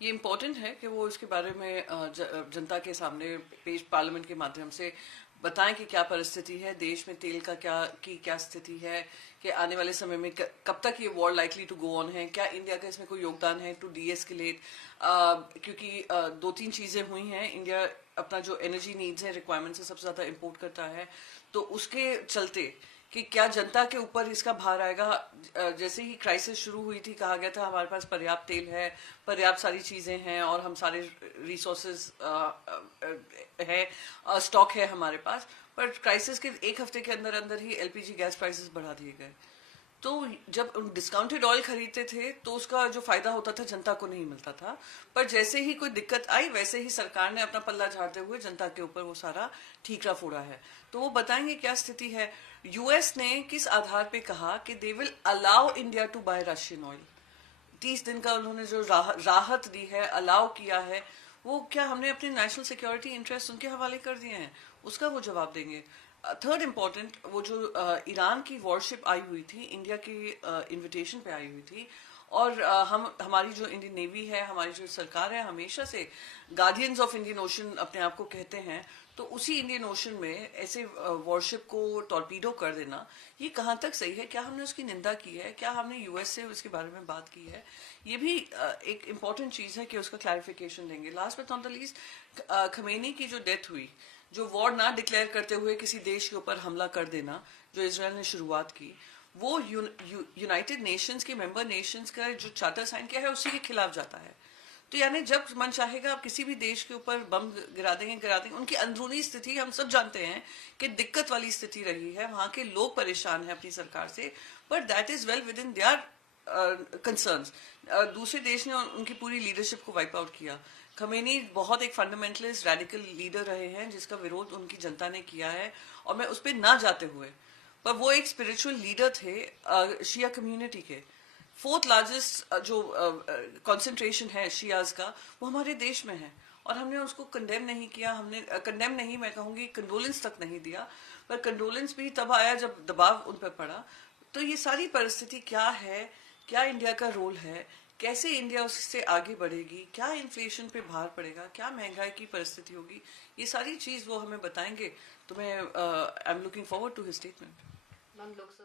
ये इम्पोर्टेंट है कि वो इसके बारे में जनता के सामने पेश पार्लियामेंट के माध्यम से बताएं कि क्या परिस्थिति है देश में, तेल का क्या स्थिति है, कि आने वाले समय में कब तक ये war likely to go on है, क्या इंडिया का इसमें कोई योगदान है टू डीएस्केलेट। क्योंकि दो तीन चीजें हुई हैं। इंडिया अपना जो एनर्जी नीड्स है, रिक्वायरमेंट्स है, सबसे ज्यादा इम्पोर्ट करता है, तो उसके चलते कि क्या जनता के ऊपर इसका भार आएगा। जैसे ही क्राइसिस शुरू हुई थी कहा गया था हमारे पास पर्याप्त तेल है, पर्याप्त सारी चीजें हैं और हम सारे रिसोर्सेज है, स्टॉक है हमारे पास। पर क्राइसिस के एक हफ्ते के अंदर अंदर ही एलपीजी गैस प्राइसेस बढ़ा दिए गए। तो जब डिस्काउंटेड ऑयल खरीदते थे तो उसका जो फायदा होता था जनता को नहीं मिलता था। पर जैसे ही कोई दिक्कत आई वैसे ही सरकार ने अपना पल्ला झाड़ते हुए जनता के ऊपर वो सारा ठीकरा फोड़ा है। तो वो बताएंगे क्या स्थिति है। यूएस ने किस आधार पे कहा कि they will allow India to buy Russian oil. 30 दिन का उन्होंने जो राहत दी है, अलाउ किया है, वो क्या हमने अपने नेशनल सिक्योरिटी इंटरेस्ट उनके हवाले कर दिए हैं? उसका वो जवाब देंगे। थर्ड इम्पोर्टेंट, वो जो ईरान की वॉरशिप आई हुई थी, इंडिया की इनविटेशन पे आई हुई थी, और हमारी जो इंडियन नेवी है, हमारी जो सरकार है, हमेशा से गार्डियंस ऑफ इंडियन ओशन अपने आप को कहते हैं। तो उसी इंडियन ओशन में ऐसे वॉरशिप को टॉर्पीडो कर देना, ये कहाँ तक सही है? क्या हमने उसकी निंदा की है? क्या हमने यूएस से उसके बारे में बात की है? ये भी एक इम्पॉर्टेंट चीज है कि उसका क्लैरिफिकेशन देंगे। Last but not the least, Khamenei की जो डेथ हुई, जो वॉर ना डिक्लेयर करते हुए किसी देश के ऊपर हमला कर देना जो इसराइल ने शुरुआत की, वो यूनाइटेड नेशंस के मेंबर नेशंस का जो चार्टर साइन किया है उसी के खिलाफ जाता है। तो यानी जब मन चाहेगा आप किसी भी देश के ऊपर बम गिरा देंगे। उनकी अंदरूनी स्थिति हम सब जानते हैं कि दिक्कत वाली स्थिति रही है, वहां के लोग परेशान हैं अपनी सरकार से, but that is well with in their concerns. दूसरे देश ने उनकी पूरी लीडरशिप को वाइप आउट किया। खमेनी बहुत एक फंडामेंटलिस्ट रेडिकल लीडर रहे हैं जिसका विरोध उनकी जनता ने किया है, और मैं उस पर ना जाते हुए, पर वो एक स्पिरिचुअल लीडर थे शिया कम्युनिटी के। फोर्थ लार्जेस्ट जो कंसंट्रेशन है शियाज का, वो हमारे देश में है, और हमने उसको कंडेम नहीं किया। हमने कंडेम नहीं, मैं कहूंगी कंडोलेंस तक नहीं दिया, पर कंडोलेंस भी तब आया जब दबाव उन पर पड़ा। तो ये सारी परिस्थिति क्या है, क्या इंडिया का रोल है, कैसे इंडिया उससे आगे बढ़ेगी, क्या इन्फ्लेशन पे भार पड़ेगा, क्या महंगाई की परिस्थिति होगी, ये सारी चीज वो हमें बताएंगे। तो मैं I am looking forward to his statement. Ma'am, Lok Sabha